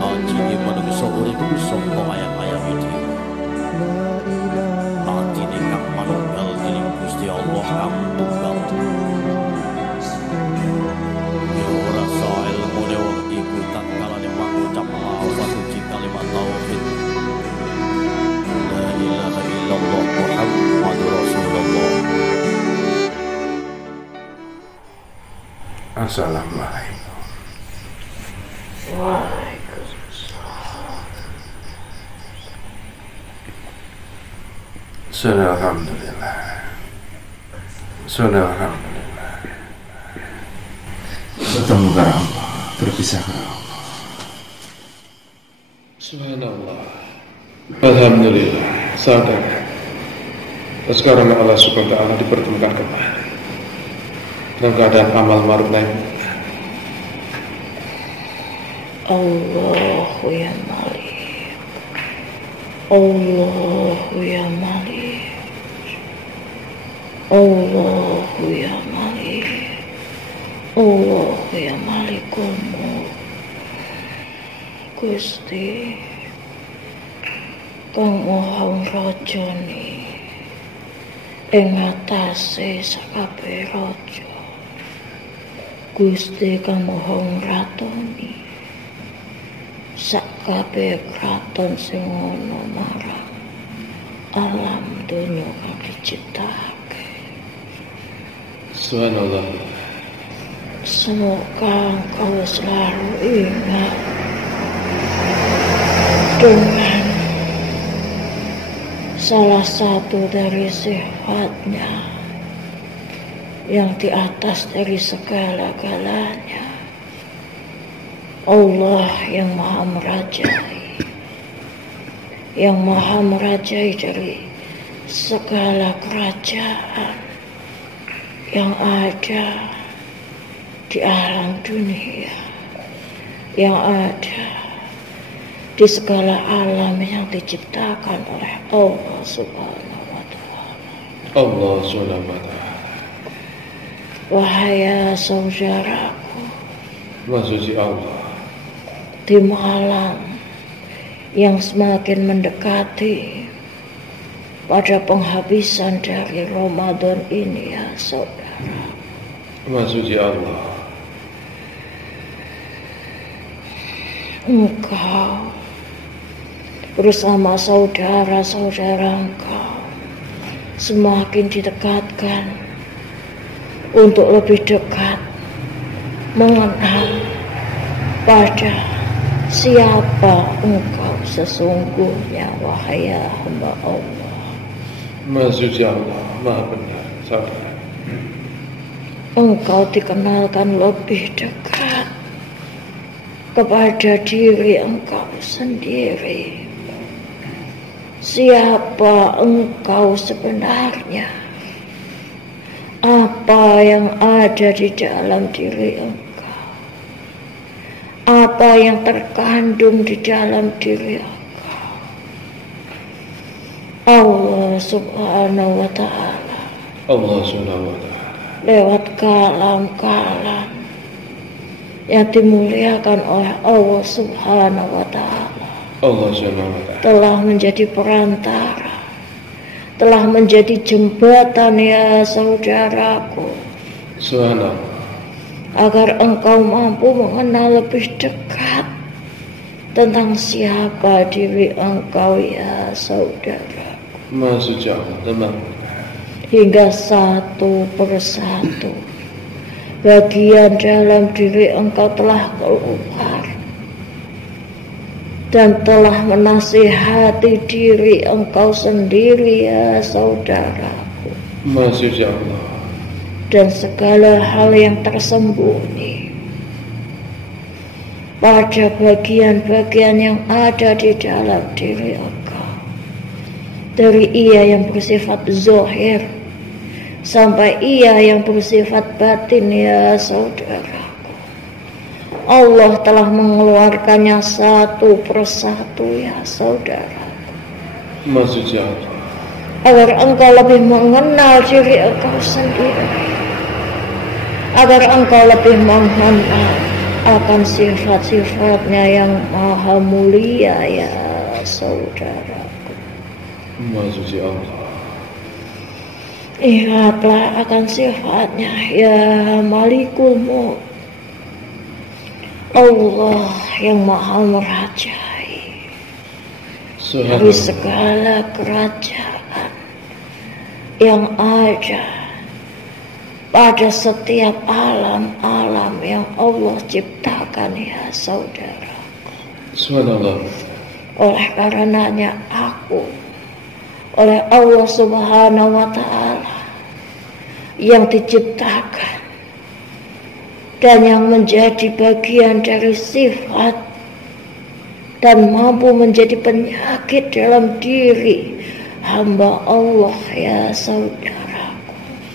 Aji manungsa urip saka ayam-ayam iki. Atine kang manunggal dening Gusti Allah kang tunggal. Ya ora sae ilmune wong iku tatkala mengucap lafaz suci kalimat tauhid. La ilaha illallah Muhammadur Rasulullah. Assalamualaikum. Waalaikumsalam. Alhamdulillah. Alhamdulillah. Bertemu karena Allah, berpisah karena Allah. Subhanallah. Alhamdulillah. Sadar. Sekarang Allah Subhanahu wa taala dipertemukan kembali dalam keadaan amal ma'ruf nahi munkar. Allahu ya Malik, Allahu ya Malik, Allahu ya Malik, Allahu ya Malikul Mulk. Gusti kang mohon rajane ing atase sakabeh raja. Gusti kang mohon ratoni sakabeh kraton sing ana marang alam donya kang diciptakake. Subhanallah. Semoga engkau selalu ingat dengan salah satu dari sifatnya yang di atas dari segala-galanya, Allah yang maha merajai, yang maha merajai dari segala kerajaan yang ada di alam dunia, yang ada di segala alam yang diciptakan oleh Allah Subhanahu wa taala. Allah Subhanahu wa taala. Wahai saudaraku, Maksudnya Allah. di malam yang semakin mendekati pada penghabisan dari Ramadan ini ya saudara. Maksudnya Allah. Engkau bersama saudara-saudara engkau semakin didekatkan untuk lebih dekat mengenal pada siapa engkau sesungguhnya, wahai hamba Allah. Maksudnya Allah Maha benar. Sabar. Engkau dikenalkan lebih dekat kepada diri engkau sendiri. Siapa engkau sebenarnya? Apa yang ada di dalam diri engkau? Apa yang terkandung di dalam diri engkau? Allah Subhanahu wa taala. Allah Subhanahu wa taala. Lewat kalam-kalam yang dimuliakan oleh Allah Subhanahu wa taala, Allah Subhanahu wa taala telah menjadi perantara, telah menjadi jembatan ya saudaraku, Subhanallah. agar engkau mampu mengenal lebih dekat tentang siapa diri engkau ya saudara. Maksudnya Allah teman. Hingga satu persatu bagian dalam diri engkau telah keluar dan telah menasihati diri engkau sendiri ya saudaraku. Maksudnya Allah. Dan segala hal yang tersembunyi pada bagian-bagian yang ada di dalam diri engkau, dari ia yang bersifat zahir sampai ia yang bersifat batin ya saudaraku. Allah telah mengeluarkannya satu persatu ya saudaraku, Maksudnya Allah. agar engkau lebih mengenal diri engkau sendiri, agar engkau lebih mengenal akan sifat-sifatnya yang maha mulia ya saudaraku. Maha suci Allah. Ingatlah akan sifatnya ya Malikul Mulk, Allah yang maha merajai dari segala kerajaan yang ada pada setiap alam-alam yang Allah ciptakan ya saudara. Subhanallah. Oleh karenanya aku oleh Allah Subhanahu wa Ta'ala yang diciptakan dan yang menjadi bagian dari sifat dan mampu menjadi penyakit dalam diri hamba Allah ya saudaraku.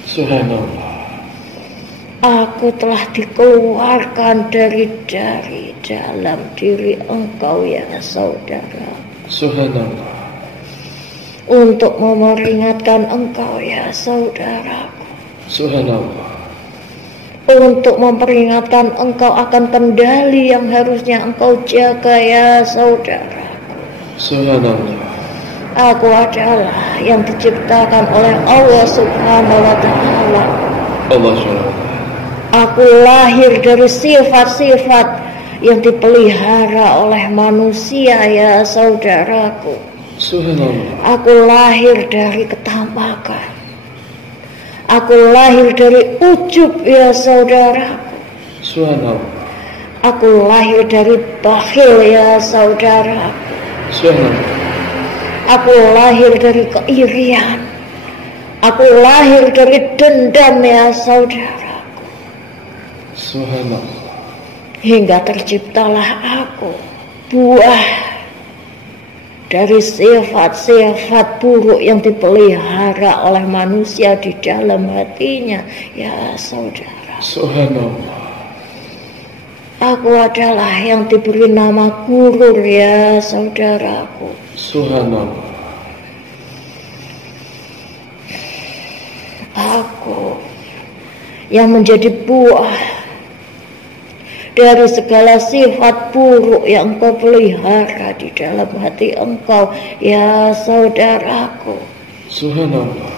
Subhanallah. Aku telah dikeluarkan dari dalam diri engkau ya saudara. Subhanallah. Untuk memperingatkan engkau ya saudaraku. Subhanallah. Untuk memperingatkan engkau akan kendali yang harusnya engkau jaga ya saudaraku. Subhanallah. Aku adalah yang diciptakan oleh Allah Subhanahu wa Ta'ala. Allah SWT. Aku lahir dari sifat-sifat yang dipelihara oleh manusia ya saudaraku. Subhanallah. Aku lahir dari ketampakan. Aku lahir dari ujub ya saudaraku. Subhanallah. Aku lahir dari bakhil ya saudaraku. Subhanallah. Aku lahir dari keirian. Aku lahir dari dendam ya saudaraku. Subhanallah. Hingga terciptalah aku, buah dari sifat-sifat buruk yang dipelihara oleh manusia di dalam hatinya ya saudara. Subhanallah. Aku adalah yang diberi nama gurur ya saudaraku. Subhanallah. Aku yang menjadi buah dari segala sifat buruk yang engkau pelihara di dalam hati engkau ya saudaraku. Subhanallah.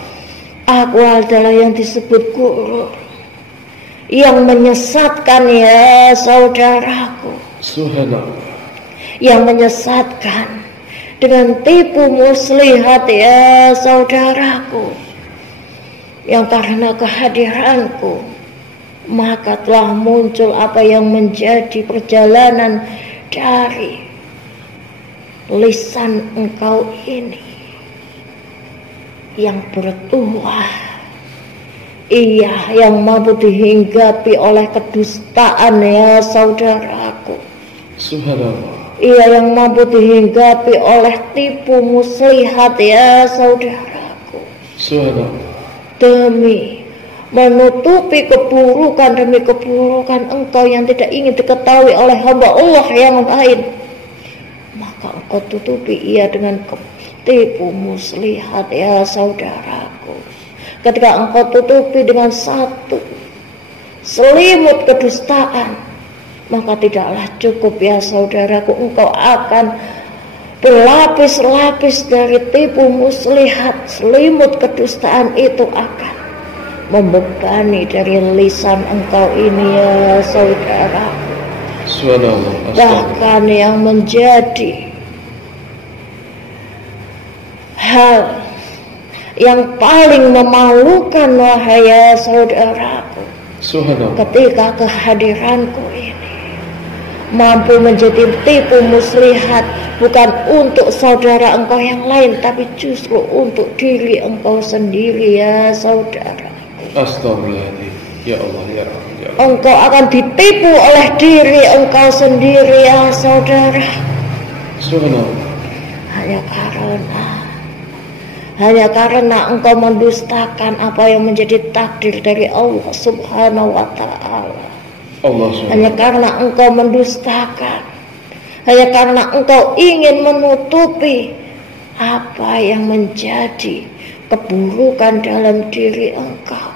Aku adalah yang disebut guru yang menyesatkan ya saudaraku. Subhanallah. Yang menyesatkan dengan tipu muslihat ya saudaraku. Yang karena kehadiranku maka telah muncul apa yang menjadi perjalanan dari lisan engkau ini yang bertuah, iya yang mampu dihinggapi oleh kedustaan ya saudaraku. Subhanallah. Iya yang mampu dihinggapi oleh tipu muslihat ya saudaraku. Subhanallah. Demi menutupi keburukan demi keburukan engkau yang tidak ingin diketahui oleh hamba Allah yang lain, maka engkau tutupi ia dengan tipu muslihat ya saudaraku. Ketika engkau tutupi dengan satu selimut kedustaan, maka tidaklah cukup ya saudaraku, engkau akan berlapis-lapis dari tipu muslihat. Selimut kedustaan itu akan membebani dari lisan engkau ini ya saudara. Subhanallah. Bahkan yang menjadi hal yang paling memalukan wahai ya saudaraku, Subhanallah. ketika kehadiranku ini mampu menjadi tipu muslihat bukan untuk saudara engkau yang lain, tapi justru untuk diri engkau sendiri ya saudara. Astagfirullahaladzim. Ya Allah, ya Allah, ya Allah. Engkau akan ditipu oleh diri engkau sendiri ya saudara. Subhanallah. Hanya karena engkau mendustakan apa yang menjadi takdir dari Allah Subhanahu wa Ta'ala. Allah SWT. Hanya karena engkau mendustakan, hanya karena engkau ingin menutupi apa yang menjadi keburukan dalam diri engkau,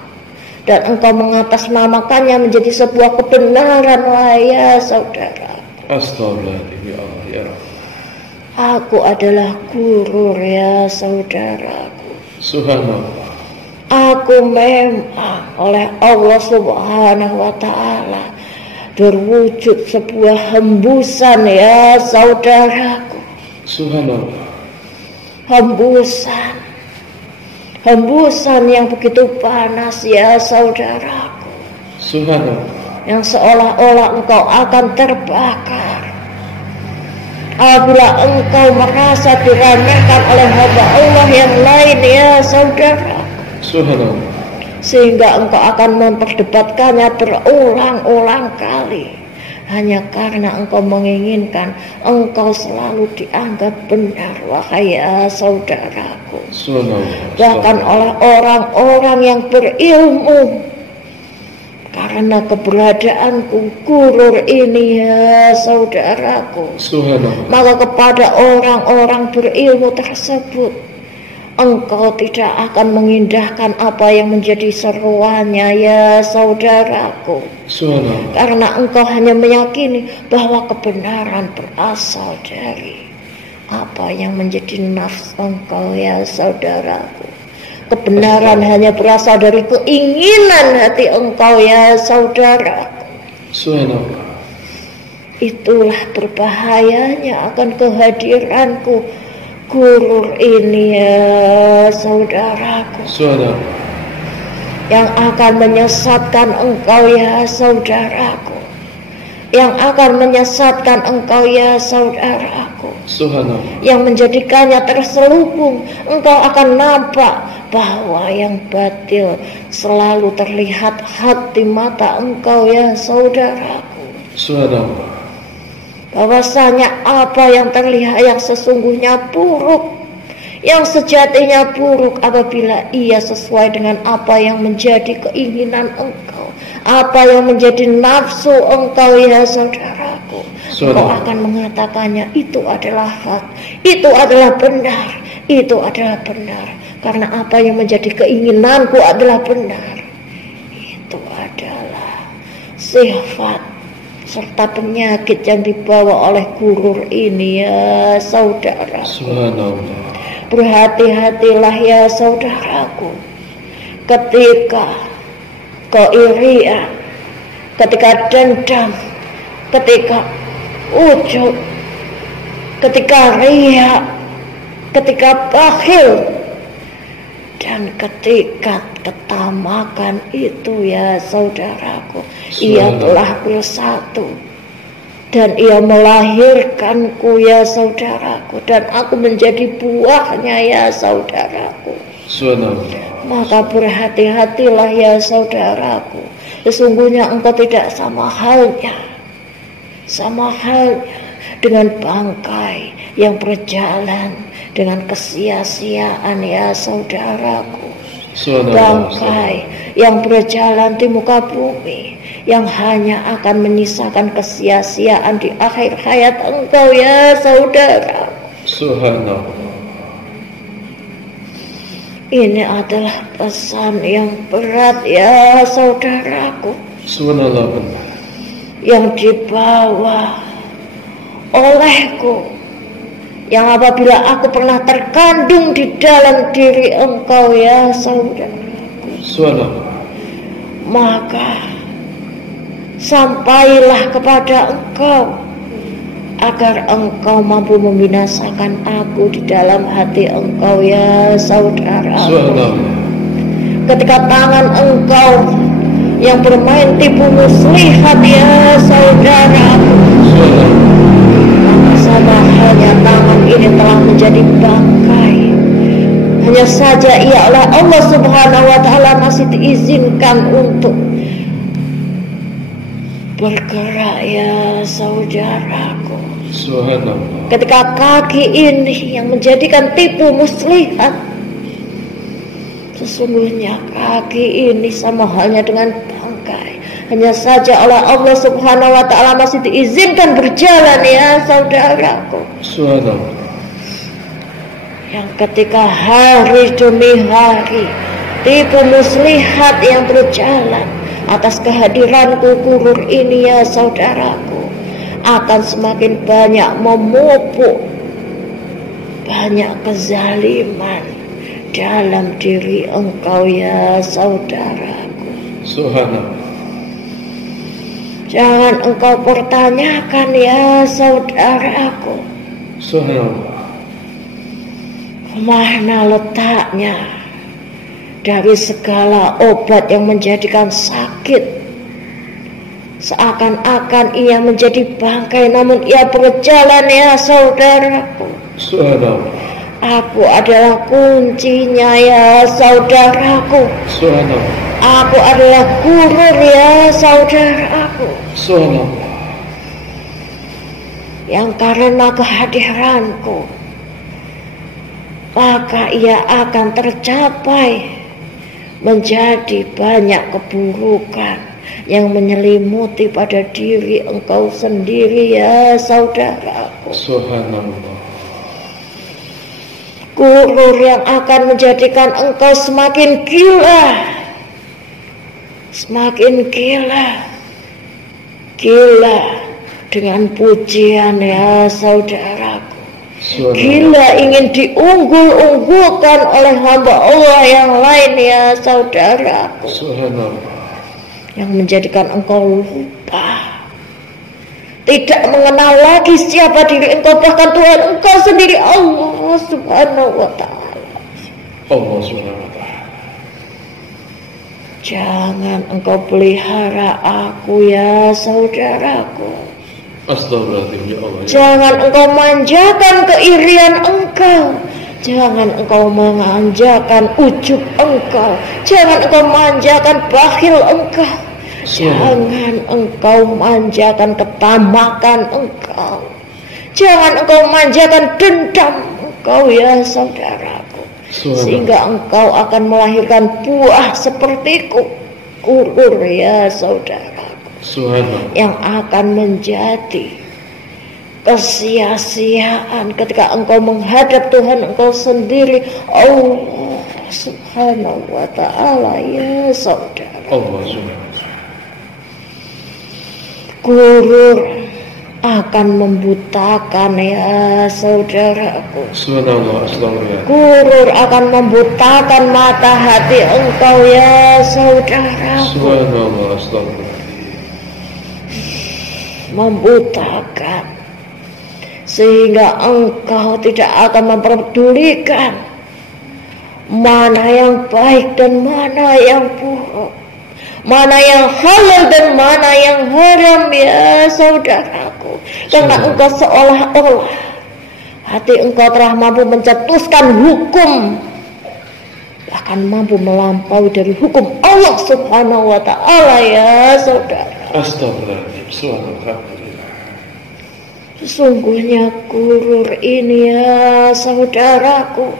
dan engkau mengatasnamakannya menjadi sebuah kebenaran, wahai saudara. Astagfirullahaladzim, ya Allah, ya Rabb. Aku adalah gurur, ya saudaraku. Subhanallah. Aku memang oleh Allah Subhanahu wa Ta'ala berwujud sebuah hembusan, ya saudaraku. Subhanallah. Hembusan yang begitu panas, ya saudaraku. Subhanallah. Yang seolah-olah engkau akan terbakar apabila engkau merasa diremehkan oleh hamba Allah yang lain, ya saudara. Subhanallah. Sehingga engkau akan memperdebatkannya berulang-ulang kali, hanya karena engkau menginginkan engkau selalu dianggap benar, wahai saudaraku. Bahkan oleh orang-orang yang berilmu. Karena keberadaanku gurur ini, ya saudaraku, maka kepada orang-orang berilmu tersebut engkau tidak akan mengindahkan apa yang menjadi seruannya, ya saudaraku. Karena engkau hanya meyakini bahwa kebenaran berasal dari apa yang menjadi nafsu engkau, ya saudaraku. Kebenaran hanya berasal dari keinginan hati engkau, ya saudaraku. Itulah berbahayanya akan kehadiranku gurur ini, ya saudaraku. Yang akan menyesatkan engkau, ya saudaraku. Yang akan menyesatkan engkau, ya saudaraku. Yang menjadikannya terselubung. Engkau akan nampak bahwa yang batil selalu terlihat hati mata engkau, ya saudaraku. Bahwasanya apa yang terlihat yang sesungguhnya buruk, yang sejatinya buruk apabila ia sesuai dengan apa yang menjadi keinginan engkau, apa yang menjadi nafsu engkau, ya saudaraku. Engkau akan mengatakannya itu adalah hak, itu adalah benar, itu adalah benar. Karena apa yang menjadi keinginanku adalah benar. Itu adalah sifat serta penyakit yang dibawa oleh gurur ini, ya saudara. Berhati-hatilah, ya saudaraku, ketika keirian, ketika dendam, ketika ujub, ketika riya, ketika bakhil, dan ketika ketamakan itu, ya saudaraku, ia telah bersatu dan ia melahirkanku, ya saudaraku, dan aku menjadi buahnya, ya saudaraku. Maka berhati-hatilah, ya saudaraku. Sesungguhnya engkau tidak sama halnya dengan bangkai yang berjalan dengan kesia-siaan, ya saudaraku. Bangkai yang berjalan di muka bumi yang hanya akan menyisakan kesia-siaan di akhir hayat engkau, ya saudara. Ini adalah pesan yang berat, ya saudaraku, yang dibawa olehku, yang apabila aku pernah terkandung di dalam diri engkau, ya saudaraku, maka sampailah kepada engkau agar engkau mampu membinasakan aku di dalam hati engkau, ya saudaraku. Ketika tangan engkau yang bermain tipu muslihat, ya saudaraku, sama halnya tangan ini telah menjadi bangkai. Hanya saja ia oleh Allah Subhanahu wa Ta'ala masih diizinkan untuk bergerak, ya saudaraku. Ketika kaki ini yang menjadikan tipu muslihat, sesungguhnya kaki ini sama halnya dengan bangkai. Hanya saja oleh Allah Subhanahu wa Ta'ala masih diizinkan berjalan, ya saudaraku. Yang ketika hari demi hari tipu muslihat yang berjalan atas kehadiranku gurur ini ya saudaraku, akan semakin banyak memupuk banyak kezaliman dalam diri engkau ya saudaraku. Subhanallah. Jangan engkau pertanyakan ya saudaraku, Subhanallah. mana letaknya dari segala obat yang menjadikan sakit. Seakan-akan ia menjadi bangkai, namun ia berjalan ya saudaraku. Subhanallah. Aku adalah kuncinya ya saudaraku. Subhanallah. Aku adalah gurur ya saudaraku. Subhanallah. Yang karena kehadiranku maka ia akan tercapai menjadi banyak keburukan yang menyelimuti pada diri engkau sendiri ya saudaraku. Subhanallah. Gurur yang akan menjadikan engkau semakin gila, semakin gila dengan pujian ya saudaraku. Gila ingin diunggul-unggulkan oleh hamba Allah yang lain ya saudaraku. Subhanallah. Yang menjadikan engkau lupa, tidak mengenal lagi siapa diri engkau, bahkan Tuhan engkau sendiri, Allah subhanahu wa ta'ala. Allah subhanahu wa ta'ala. Jangan engkau pelihara aku ya saudaraku. Astagfirullahaladzim ya Allah. Jangan engkau manjakan keirian engkau. Jangan engkau manjakan ujub engkau. Jangan engkau manjakan bakhil engkau. Jangan engkau manjakan ketamakan engkau. Jangan engkau manjakan dendam engkau ya saudaraku. Sehingga engkau akan melahirkan buah sepertiku, gurur ya saudaraku, yang akan menjadi kesia-siaan ketika engkau menghadap Tuhan engkau sendiri, Allah subhanahu wa ta'ala ya saudara. Allah subhanahu. Gurur akan membutakan ya saudaraku. Subhanallah. Astagfirullah. Gurur akan membutakan mata hati engkau ya saudaraku. Subhanallah. Astagfirullah. Membutakan sehingga engkau tidak akan memperdulikan mana yang baik dan mana yang buruk, mana yang halal dan mana yang haram ya saudaraku. Karena engkau seolah-olah hati engkau telah mampu mencetuskan hukum, bahkan mampu melampaui dari hukum Allah subhanahu wa ta'ala ya saudara. Astagfirullahaladzim. Subhanallah. Sesungguhnya gurur ini ya saudaraku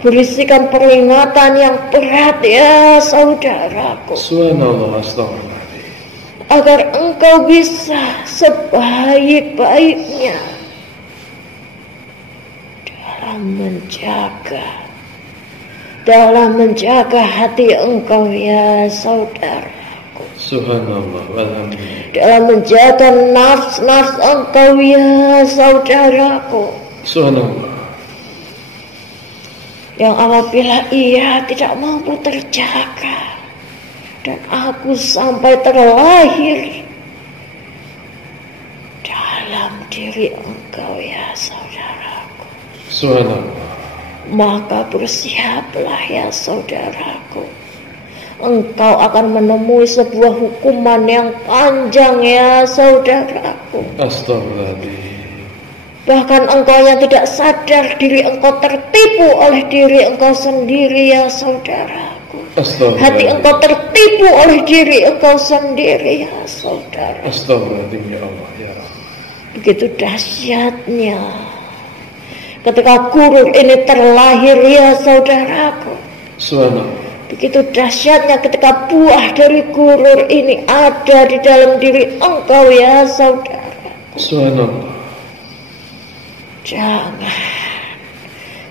berisikan peringatan yang berat ya saudaraku. Subhanallah. Astagfirullah. Agar engkau bisa sebaik-baiknya dalam menjaga hati engkau ya saudara. Subhanallah. Walhamdulillah. Dalam menjaga nafs engkau ya saudaraku. Subhanallah. Yang apabila ia tidak mampu terjaga dan aku sampai terlahir dalam diri engkau ya saudaraku, Subhanallah. maka bersiaplah ya saudaraku, engkau akan menemui sebuah hukuman yang panjang ya saudaraku. Astagfirullahaladzim. Bahkan engkau yang tidak sadar diri engkau tertipu oleh diri engkau sendiri ya saudaraku. Hati engkau tertipu oleh diri engkau sendiri ya saudara. Astagfirullahaladzim ya Allah ya Rabb. Begitu dahsyatnya ketika gurur ini terlahir ya saudaraku. Subhanallah. Begitu dahsyatnya ketika buah dari gurur ini ada di dalam diri engkau ya saudara. Subhanallah.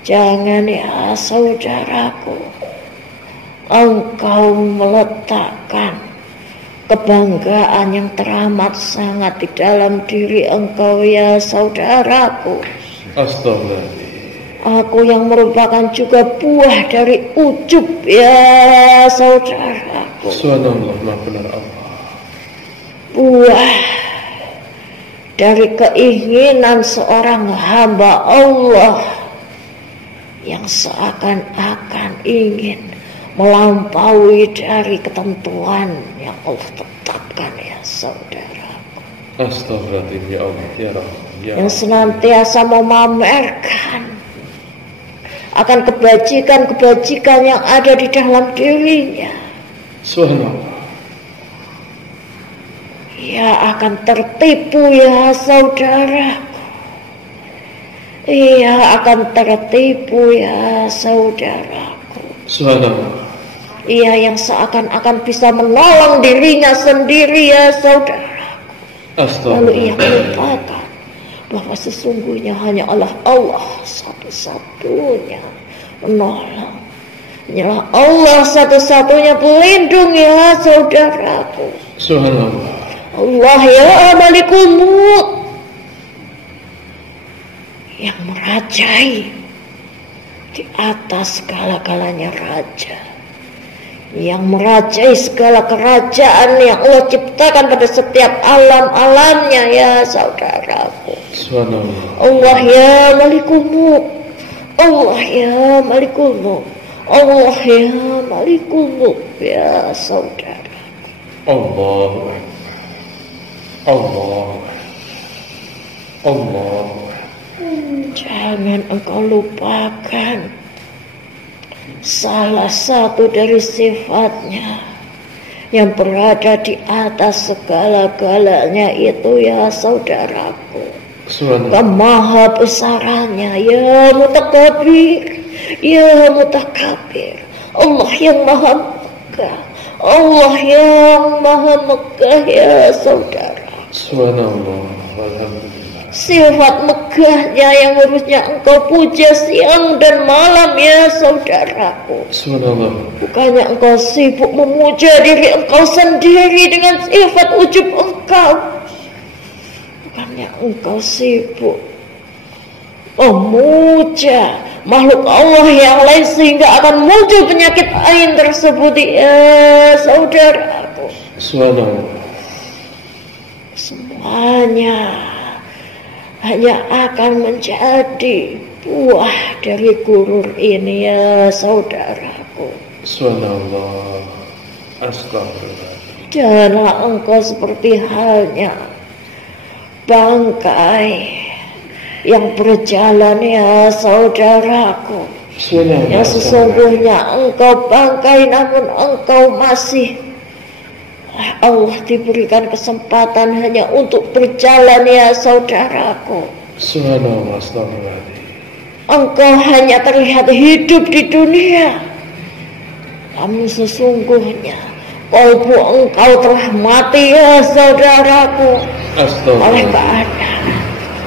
Jangan ya saudaraku, Engkau meletakkan kebanggaan yang teramat sangat di dalam diri engkau ya saudaraku. Astagfirullahaladzim. Aku yang merupakan juga buah dari ujub ya saudaraku. Subhanallah, maha benar Allah. Buah dari keinginan seorang hamba Allah yang seakan-akan ingin melampaui dari ketentuan yang Allah tetapkan ya saudaraku. Astagfirullahaladzim ya Allah ya Rabb ya Yang senantiasa memamerkan akan kebajikan-kebajikan yang ada di dalam dirinya. Subhanallah. Ia akan tertipu ya saudaraku. Ia akan tertipu ya saudaraku. Subhanallah. Ia yang seakan-akan bisa menolong dirinya sendiri ya saudaraku. Lalu ia melupakan bahwa sesungguhnya hanya Allah satu-satunya menolong. Hanyalah Allah satu-satunya pelindung ya saudaraku. Subhanallah. Allah ya Malikul Mulk yang merajai di atas segala-galanya raja, yang merajai segala kerajaan yang Allah ciptakan pada setiap alam-alamnya ya saudaraku. Subhanallah. Allah ya Malikul Mulk, Allah ya Malikul Mulk, Allah ya Malikul Mulk ya saudara. Allahu Akbar. Allah. Allah. Jangan engkau lupakan salah satu dari sifatnya yang berada di atas segala-galanya itu ya saudaraku. Kemaha besarannya ya mutakabir, ya mutakabir. Allah yang maha megah, Allah yang maha megah ya saudara. Subhanallah. Alhamdulillah. Sifat megahnya yang harusnya engkau puja siang dan malam ya saudaraku. Subhanallah. Bukannya engkau sibuk memuja diri engkau sendiri dengan sifat ujub engkau. Bukannya engkau sibuk memuja makhluk Allah yang lain sehingga akan muncul penyakit ain tersebut ya saudaraku. Subhanallah. Semuanya hanya akan menjadi buah dari gurur ini ya saudaraku. Subhanallah. Astagfirullah. Janganlah engkau seperti halnya bangkai yang berjalan ya saudaraku. Yang sesungguhnya engkau bangkai namun engkau masih Allah diberikan kesempatan hanya untuk berjalan ya saudaraku. Subhanallah. Astagfirullah. Engkau hanya terlihat hidup di dunia, namun sesungguhnya kalbu engkau telah mati ya saudaraku.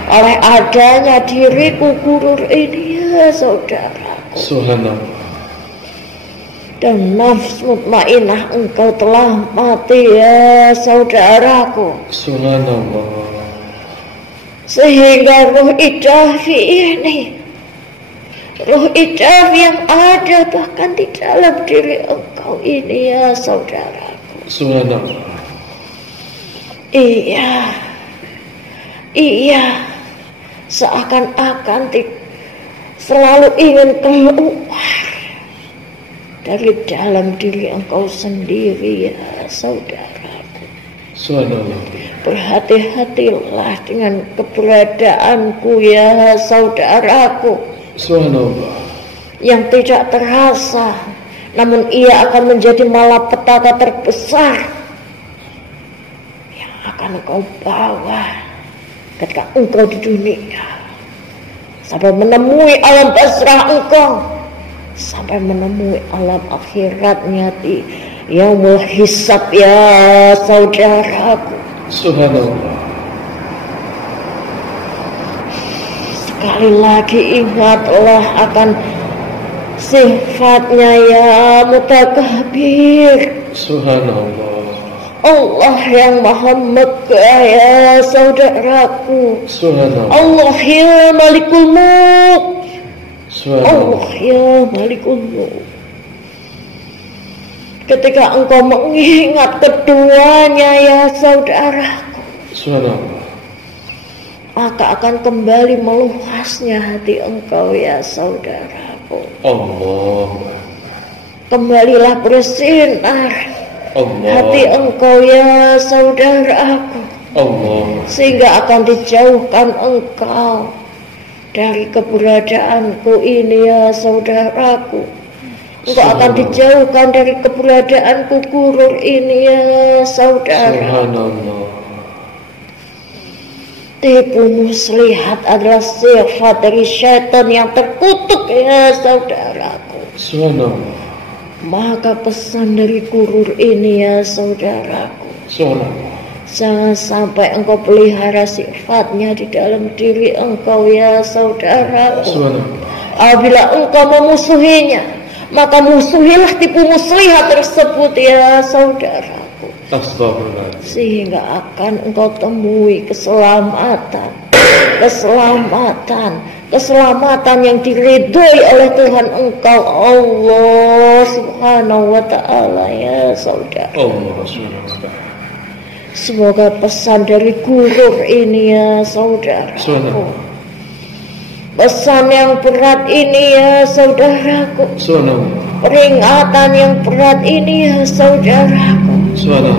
Oleh adanya diriku gurur ini ya saudaraku. Subhanallah. Dan nafs mutmainah engkau telah mati ya saudaraku. Subhanallah. Sehingga ruh idafi ini, ruh idafi yang ada bahkan di dalam diri engkau ini ya saudaraku. Subhanallah. Iya, seakan-akan selalu ingin keluar dari dalam diri engkau sendiri ya saudaraku. Subhanallah. Berhati-hatilah dengan keberadaanku ya saudaraku. Subhanallah. Yang tidak terasa, namun ia akan menjadi malapetaka terbesar yang akan engkau bawa ketika engkau di dunia, sampai menemui alam basrah engkau, sampai menemui alam akhiratnya di yaumul hisab ya saudaraku. Subhanallah. Sekali lagi ingatlah akan sifatnya ya mutakabir. Subhanallah. Allah yang maha megah ya saudaraku. Subhanallah. Allah ya Malikul Mulk. Subhanallah. Allah ya Malikul Mulk. Ketika engkau mengingat keduanya ya saudaraku, Subhanallah. maka akan kembali meluasnya hati engkau ya saudaraku. Allah. Kembalilah bersinar Allah. hati engkau ya saudaraku, Allah. sehingga akan dijauhkan engkau dari keberadaanku ini ya saudaraku. Engkau akan dijauhkan dari keberadaanku gurur ini ya saudara. Subhanallah. Tipu muslihat adalah sifat dari syaitan yang terkutuk ya saudaraku. Subhanallah. Maka pesan dari gurur ini ya saudaraku, Subhanallah. jangan sampai engkau pelihara sifatnya di dalam diri engkau ya saudaraku. Subhanallah. Apabila engkau memusuhinya, maka musuhilah tipu muslihat tersebut ya saudaraku, Astagfirullah. sehingga akan engkau temui keselamatan yang diridhoi oleh Tuhan engkau Allah Subhanahu wa ta'ala ya saudara. Allah Subhanahu wa ta'ala. Semoga pesan dari gurur ini ya saudaraku, pesan yang berat ini ya saudaraku, peringatan yang berat ini ya saudaraku,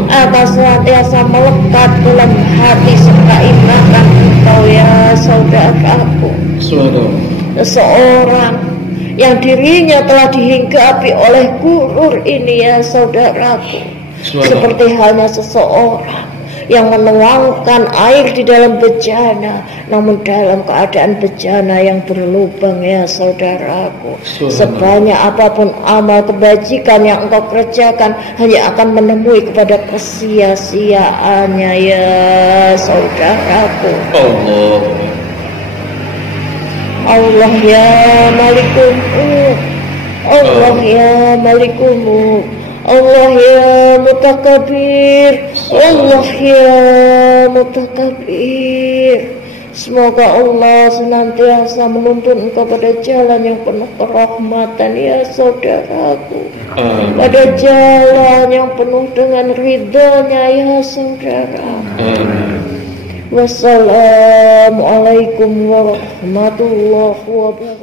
akan senantiasa melekat dalam hati serta ingatan engkau ya saudaraku. Seseorang yang dirinya telah dihinggapi oleh gurur ini ya saudaraku, seperti halnya seseorang yang menuangkan air di dalam bejana, namun dalam keadaan bejana yang berlubang ya saudaraku. Sebanyak apapun amal kebajikan yang engkau kerjakan, hanya akan menemui kepada kesia-siaannya ya saudaraku. Allah ya Malikul Mulk, Allah ya Malikul Mulk, Allah ya Mutakabir, Allah ya Mutakabir. Semoga Allah senantiasa menuntun engkau pada jalan yang penuh kerahmatan ya saudaraku, pada jalan yang penuh dengan ridhonya ya saudaraku. Wassalamualaikum warahmatullahi wabarakatuh.